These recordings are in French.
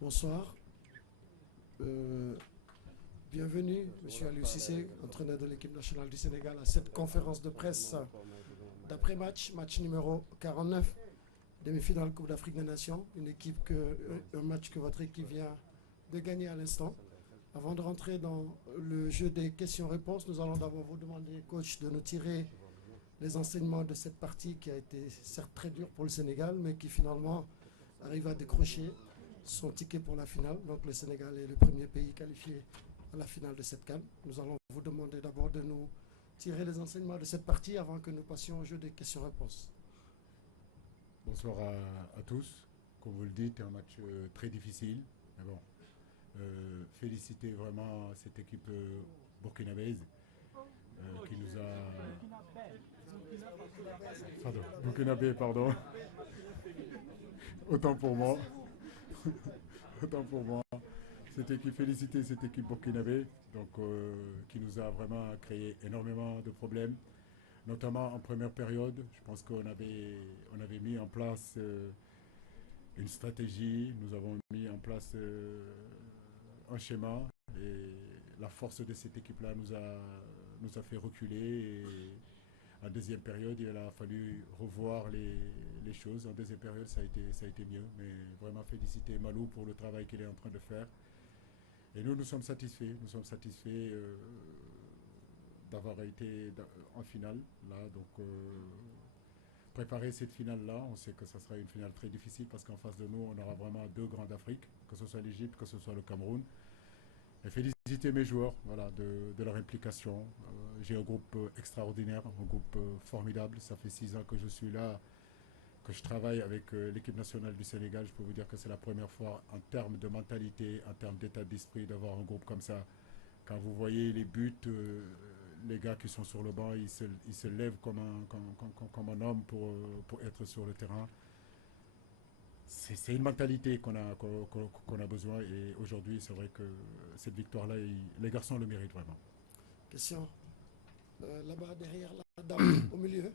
Bonsoir. Euh, Bienvenue, Monsieur Aliou Cissé, entraîneur de l'équipe nationale du Sénégal, à cette conférence de presse d'après-match, match numéro 49, demi-finale Coupe d'Afrique des Nations, un match que votre équipe vient de gagner à l'instant. Avant de rentrer dans le jeu des questions-réponses, nous allons d'abord vous demander, coach, de nous tirer les enseignements de cette partie qui a été certes très dure pour le Sénégal, mais qui finalement arrive à décrocher son ticket pour la finale. Donc le Sénégal est le premier pays qualifié à la finale de cette CAN. Nous allons vous demander d'abord de nous tirer les enseignements de cette partie avant que nous passions au jeu des questions-réponses. Bonsoir à tous. Comme vous le dites, un match très difficile. Mais bon, féliciter vraiment cette équipe burkinabèse qui nous a. Pardon, burkinabé, pardon. Autant pour moi. Autant pour moi. Féliciter cette équipe burkinabé donc, qui nous a vraiment créé énormément de problèmes, notamment en première période. Je pense on avait mis en place une stratégie, nous avons mis en place un schéma et la force de cette équipe-là nous a fait reculer. Et en deuxième période, il a fallu revoir les choses. En deuxième période, ça a été mieux. Mais vraiment féliciter Malou pour le travail qu'il est en train de faire. Et nous sommes satisfaits. Nous sommes satisfaits d'avoir été en finale. Là, donc, préparer cette finale-là, on sait que ça sera une finale très difficile parce qu'en face de nous, on aura vraiment deux grands d'Afrique, que ce soit l'Égypte, que ce soit le Cameroun. Et féliciter mes joueurs voilà, de leur implication. J'ai un groupe extraordinaire, un groupe formidable. Ça fait 6 ans que je suis là, que je travaille avec l'équipe nationale du Sénégal. Je peux vous dire que c'est la première fois en termes de mentalité, en termes d'état d'esprit, d'avoir un groupe comme ça. Quand vous voyez les buts, les gars qui sont sur le banc, ils se lèvent comme un homme pour être sur le terrain. C'est une mentalité qu'on a besoin et aujourd'hui, c'est vrai que cette victoire-là, les garçons le méritent vraiment. Question là-bas derrière la dame au milieu.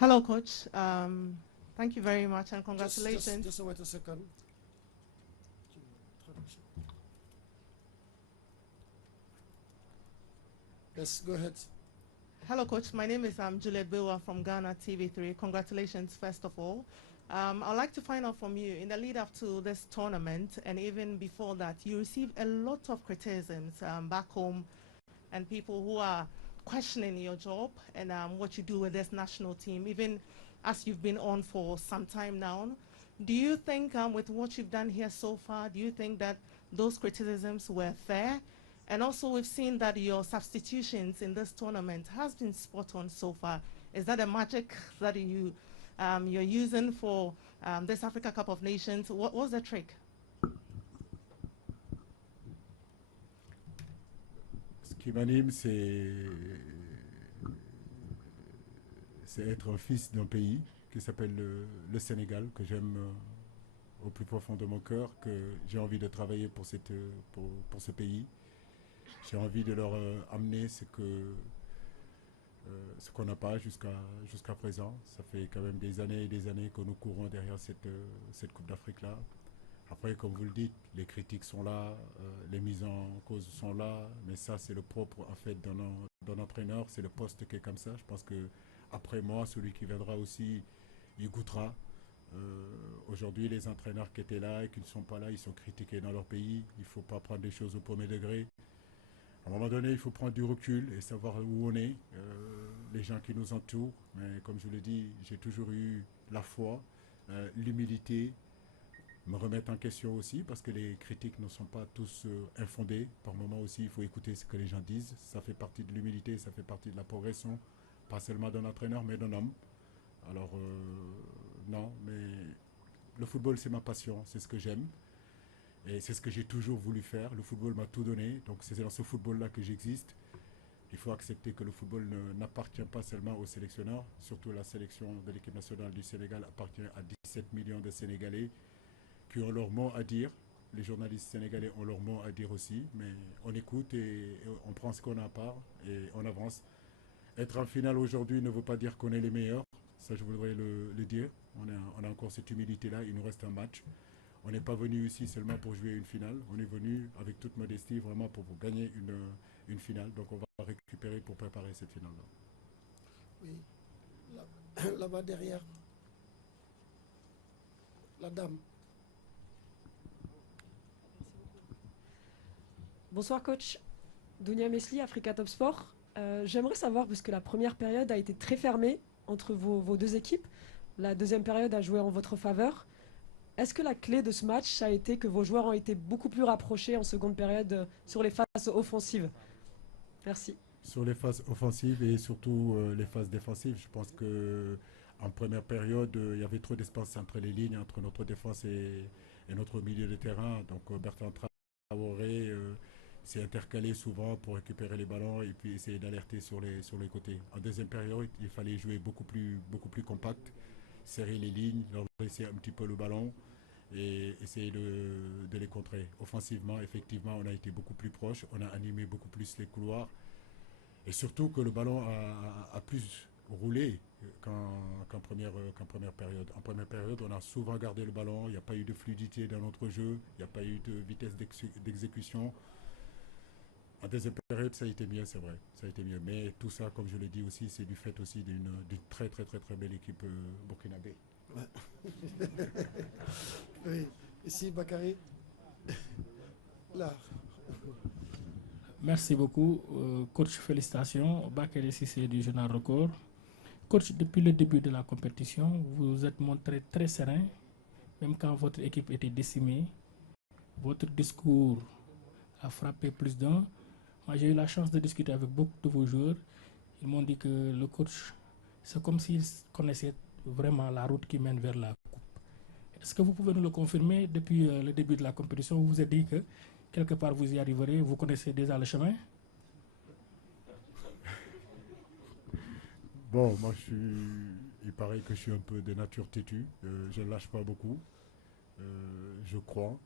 Hello, Coach. Thank you very much and congratulations. Just wait a second. Yes, go ahead. Hello, Coach. My name is Juliet Bewa from Ghana TV3. Congratulations, first of all. I'd like to find out from you, in the lead up to this tournament, and even before that, you received a lot of criticisms back home and people who are questioning your job and what you do with this national team, even as you've been on for some time now. Do you think with what you've done here so far, do you think that those criticisms were fair? And also we've seen that your substitutions in this tournament has been spot on so far. Is that a magic that you're using for this Africa Cup of Nations? What was the trick? Ce qui m'anime, c'est être un fils d'un pays qui s'appelle le Sénégal, que j'aime au plus profond de mon cœur, que j'ai envie de travailler pour ce pays. J'ai envie de leur amener ce qu'on n'a pas jusqu'à présent. Ça fait quand même des années et des années que nous courons derrière cette Coupe d'Afrique-là. Après, comme vous le dites, les critiques sont là, les mises en cause sont là, mais ça, c'est le propre en fait d'un entraîneur, c'est le poste qui est comme ça. Je pense que après moi, celui qui viendra aussi, il goûtera. Aujourd'hui, les entraîneurs qui étaient là et qui ne sont pas là, ils sont critiqués dans leur pays. Il ne faut pas prendre les choses au premier degré. À un moment donné, il faut prendre du recul et savoir où on est, les gens qui nous entourent. Mais comme je le dis, j'ai toujours eu la foi, l'humilité, me remettre en question aussi parce que les critiques ne sont pas tous infondées. Par moments aussi, il faut écouter ce que les gens disent. Ça fait partie de l'humilité, ça fait partie de la progression, pas seulement d'un entraîneur, mais d'un homme. Alors, non, mais le football, c'est ma passion, c'est ce que j'aime. Et c'est ce que j'ai toujours voulu faire. Le football m'a tout donné, donc c'est dans ce football-là que j'existe. Il faut accepter que le football n'appartient pas seulement aux sélectionneurs, surtout la sélection de l'équipe nationale du Sénégal appartient à 17 millions de Sénégalais qui ont leur mot à dire. Les journalistes sénégalais ont leur mot à dire aussi, mais on écoute et on prend ce qu'on a à part et on avance. Être en finale aujourd'hui ne veut pas dire qu'on est les meilleurs. Ça, je voudrais le dire. On a encore cette humilité-là. Il nous reste un match. On n'est pas venu ici seulement pour jouer une finale. On est venu avec toute modestie vraiment pour gagner une finale. Donc on va récupérer pour préparer cette finale-là. Oui, là-bas derrière. La dame. Bonsoir coach, Dounia Mesli, Africa Top Sport. J'aimerais savoir, parce que la première période a été très fermée entre vos deux équipes, la deuxième période a joué en votre faveur. Est-ce que la clé de ce match a été que vos joueurs ont été beaucoup plus rapprochés en seconde période sur les phases offensives? Merci. Sur les phases offensives et surtout les phases défensives, je pense que en première période, il y avait trop d'espace entre les lignes, entre notre défense et notre milieu de terrain. Donc Bertrand Traoré s'est intercalé souvent pour récupérer les ballons et puis essayer d'alerter sur les côtés. En deuxième période, il fallait jouer beaucoup plus compact, serrer les lignes, leur laisser un petit peu le ballon et essayer de les contrer. Offensivement, effectivement, on a été beaucoup plus proche, on a animé beaucoup plus les couloirs et surtout que le ballon a plus roulé qu'en première période. En première période, on a souvent gardé le ballon, il n'y a pas eu de fluidité dans notre jeu, il n'y a pas eu de vitesse d'exécution. En deuxième période, ça a été mieux, c'est vrai, ça a été mieux. Mais tout ça, comme je l'ai dit aussi, c'est du fait aussi d'une très belle équipe burkinabé. Ouais. Oui, ici Bakary. Là. Merci beaucoup, coach, félicitations. Bakary Cissé du journal Record. Coach, depuis le début de la compétition, vous vous êtes montré très serein, même quand votre équipe était décimée. Votre discours a frappé plus d'un. Moi, j'ai eu la chance de discuter avec beaucoup de vos joueurs. Ils m'ont dit que le coach, c'est comme s'il connaissait vraiment la route qui mène vers la coupe. Est-ce que vous pouvez nous le confirmer? Depuis le début de la compétition, vous vous êtes dit que quelque part vous y arriverez, vous connaissez déjà le chemin? Bon, moi il paraît que je suis un peu de nature têtue, je ne lâche pas beaucoup, je crois.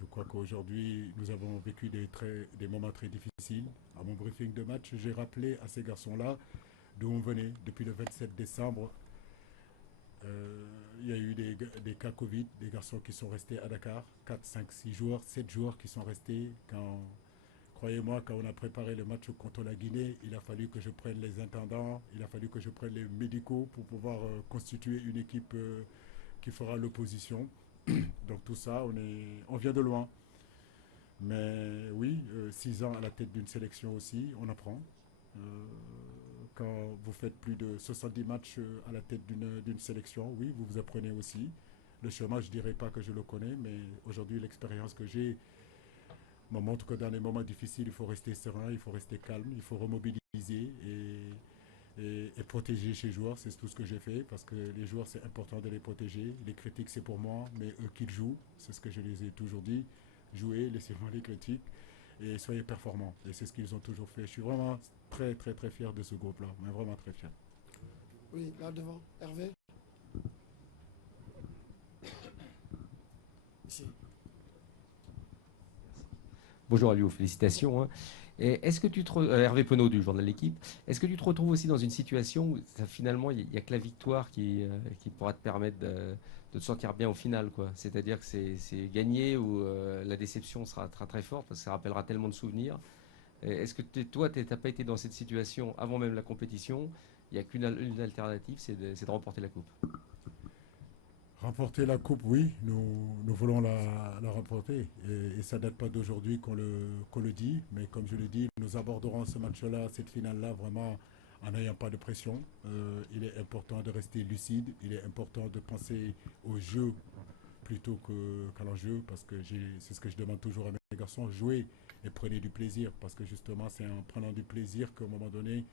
Je crois qu'aujourd'hui, nous avons vécu des moments très difficiles. À mon briefing de match, j'ai rappelé à ces garçons-là d'où on venait. Depuis le 27 décembre, il y a eu des cas Covid, des garçons qui sont restés à Dakar, 4, 5, 6 jours, 7 jours qui sont restés. Croyez-moi, quand on a préparé le match contre la Guinée, il a fallu que je prenne les intendants, il a fallu que je prenne les médicaux pour pouvoir constituer une équipe qui fera l'opposition. Donc tout ça, on vient de loin. Mais oui, 6 ans à la tête d'une sélection aussi, on apprend. Quand vous faites plus de 70 matchs à la tête d'une sélection, oui, vous apprenez aussi. Le chemin, je ne dirais pas que je le connais, mais aujourd'hui, l'expérience que j'ai me montre que dans les moments difficiles, il faut rester serein, il faut rester calme, il faut remobiliser et protéger ses joueurs. C'est tout ce que j'ai fait parce que les joueurs, c'est important de les protéger. Les critiques, c'est pour moi, mais eux qu'ils jouent, c'est ce que je les ai toujours dit. Jouez, laissez-moi les critiques et soyez performants. Et c'est ce qu'ils ont toujours fait. Je suis vraiment très fier de ce groupe-là, mais vraiment très fier. Oui, là devant, Hervé. Ici. Bonjour Aliou, félicitations. Est-ce que tu te Hervé Penaud du journal L'Équipe, est-ce que tu te retrouves aussi dans une situation où finalement il n'y a que la victoire qui pourra te permettre de te sentir bien au final, quoi? C'est-à-dire que c'est gagné ou la déception sera très forte parce que ça rappellera tellement de souvenirs. Est-ce que toi, tu n'as pas été dans cette situation avant même la compétition? Il n'y a qu'une alternative, c'est de remporter la coupe. Remporter la coupe, oui, nous voulons la remporter. Et ça ne date pas d'aujourd'hui qu'on le dit. Mais comme je le dis, nous aborderons ce match-là, cette finale-là, vraiment en n'ayant pas de pression. Il est important de rester lucide. Il est important de penser au jeu plutôt qu'à l'enjeu. Parce que c'est ce que je demande toujours à mes garçons. Jouez et prenez du plaisir. Parce que justement, c'est en prenant du plaisir qu'à un moment donné,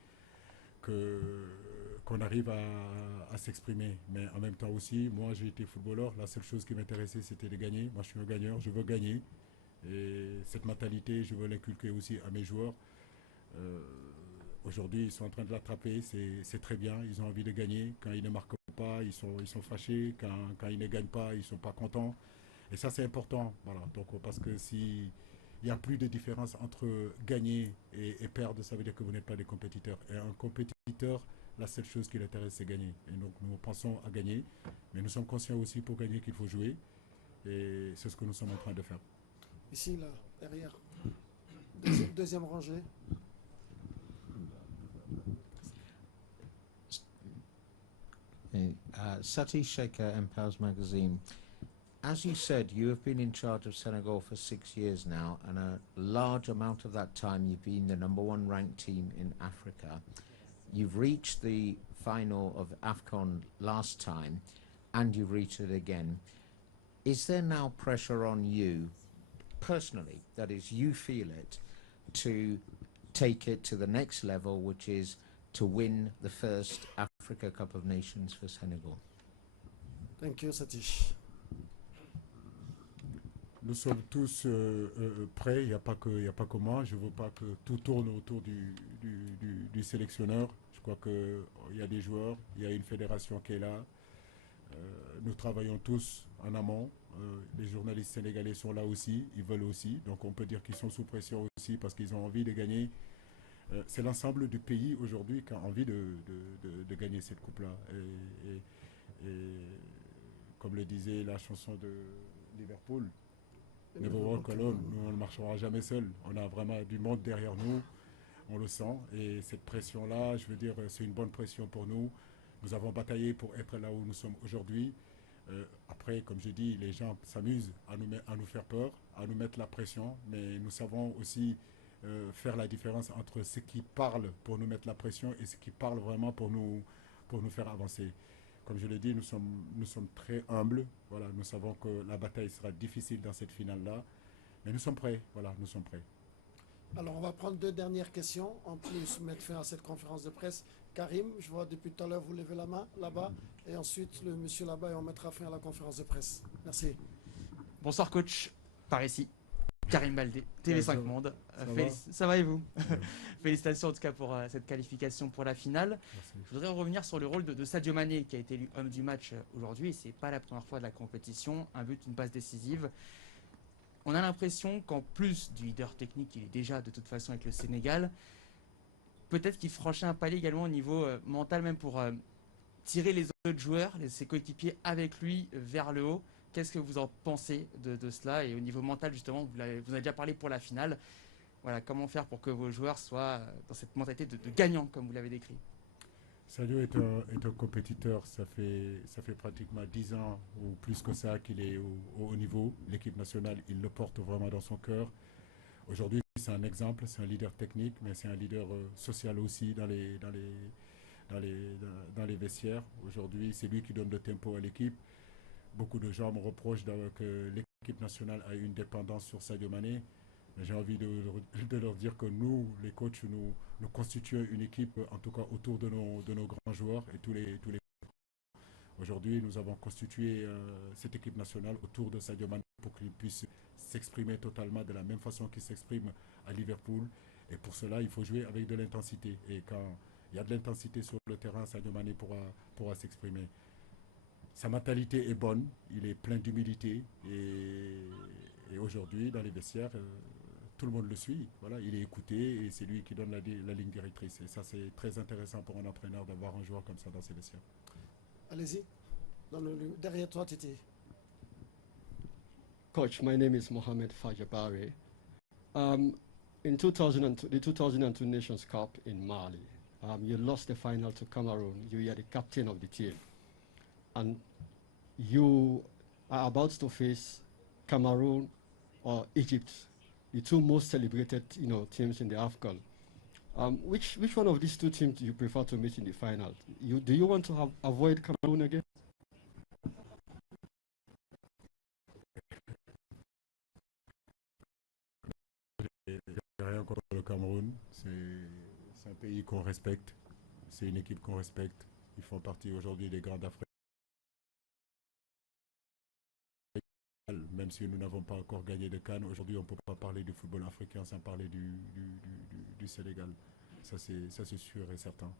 qu'on arrive à s'exprimer. Mais en même temps aussi, moi j'ai été footballeur, la seule chose qui m'intéressait c'était de gagner. Moi je suis un gagneur, je veux gagner. Et cette mentalité, je veux l'inculquer aussi à mes joueurs. Aujourd'hui, ils sont en train de l'attraper, c'est très bien, ils ont envie de gagner. Quand ils ne marquent pas, ils sont fâchés. Quand ils ne gagnent pas, ils ne sont pas contents. Et ça c'est important. Voilà. Donc, parce que si il n'y a plus de différence entre gagner et perdre, ça veut dire que vous n'êtes pas des compétiteurs. Et un compétiteur, la seule chose qui l'intéresse, c'est gagner. Et donc nous pensons à gagner, mais nous sommes conscients aussi pour gagner qu'il faut jouer. Et c'est ce que nous sommes en train de faire. Ici, là, derrière. Deuxième rangée. Satish Shekhar, Empowers Magazine. As you said, you have been in charge of Senegal for 6 years now, and a large amount of that time you've been the #1 ranked team in Africa. You've reached the final of AFCON last time, and you've reached it again. Is there now pressure on you, personally, that is, you feel it, to take it to the next level, which is to win the first Africa Cup of Nations for Senegal? Thank you, Satish. Nous sommes tous prêts, il n'y a pas que moi. Je ne veux pas que tout tourne autour du sélectionneur. Je crois qu'il y a des joueurs, il y a une fédération qui est là. Nous travaillons tous en amont. Les journalistes sénégalais sont là aussi, ils veulent aussi. Donc on peut dire qu'ils sont sous pression aussi parce qu'ils ont envie de gagner. C'est l'ensemble du pays aujourd'hui qui a envie de gagner cette coupe-là. Et comme le disait la chanson de Liverpool, Never Walk Alone, nous on ne marchera jamais seul. On a vraiment du monde derrière nous, on le sent. Et cette pression-là, je veux dire, c'est une bonne pression pour nous. Nous avons bataillé pour être là où nous sommes aujourd'hui. Après, comme je dis, les gens s'amusent à nous faire peur, à nous mettre la pression, mais nous savons aussi faire la différence entre ceux qui parlent pour nous mettre la pression et ceux qui parlent vraiment pour nous faire avancer. Comme je l'ai dit, nous sommes très humbles. Voilà, nous savons que la bataille sera difficile dans cette finale-là, mais nous sommes prêts. Voilà, nous sommes prêts. Alors, on va prendre 2 dernières questions, en plus mettre fin à cette conférence de presse. Karim, je vois depuis tout à l'heure vous levez la main là-bas, et ensuite le monsieur là-bas, et on mettra fin à la conférence de presse. Merci. Bonsoir coach, par ici. Karim Baldé, TV5 Monde. Ça va et vous? Félicitations en tout cas pour cette qualification pour la finale. Merci. Je voudrais revenir sur le rôle de Sadio Mané qui a été élu homme du match aujourd'hui. Et c'est pas la première fois de la compétition. Un but, une passe décisive. On a l'impression qu'en plus du leader technique qu'il est déjà de toute façon avec le Sénégal, peut-être qu'il franchit un palier également au niveau mental, même pour tirer les autres joueurs, ses coéquipiers avec lui vers le haut. Qu'est-ce que vous en pensez de cela? Et au niveau mental, justement, vous avez déjà parlé pour la finale. Voilà, comment faire pour que vos joueurs soient dans cette mentalité de gagnant, comme vous l'avez décrit? Sadio est un compétiteur. Ça fait pratiquement 10 ans ou plus que ça qu'il est au haut niveau. L'équipe nationale, il le porte vraiment dans son cœur. Aujourd'hui, c'est un exemple, c'est un leader technique, mais c'est un leader social aussi dans les vestiaires. Aujourd'hui, c'est lui qui donne le tempo à l'équipe. Beaucoup de gens me reprochent que l'équipe nationale a une dépendance sur Sadio Mané. Mais j'ai envie de leur dire que nous, les coachs, nous constituons une équipe, en tout cas autour de nos grands joueurs et tous les. Aujourd'hui, nous avons constitué cette équipe nationale autour de Sadio Mané pour qu'il puisse s'exprimer totalement de la même façon qu'il s'exprime à Liverpool. Et pour cela, il faut jouer avec de l'intensité. Et quand il y a de l'intensité sur le terrain, Sadio Mané pourra s'exprimer. Sa mentalité est bonne, il est plein d'humilité et aujourd'hui, dans les vestiaires, tout le monde le suit. Voilà, il est écouté et c'est lui qui donne la ligne directrice. Et ça, c'est très intéressant pour un entraîneur d'avoir un joueur comme ça dans ses vestiaires. Allez-y, derrière toi, Titi. Coach, my name is Mohamed Fajabari. In the 2002 Nations Cup in Mali, you lost the final to Cameroon. You are the captain of the team. And you are about to face Cameroon or Egypt, the two most celebrated, teams in the AFCON. Which one of these two teams do you prefer to meet in the final? Do you want to avoid Cameroon again? Rien contre le Cameroun, c'est un pays qu'on respecte, c'est une équipe qu'on respecte. Ils font partie aujourd'hui des grands d'Afrique. Même si nous n'avons pas encore gagné de CAN, aujourd'hui on ne peut pas parler du football africain sans parler du Sénégal. Ça c'est sûr et certain.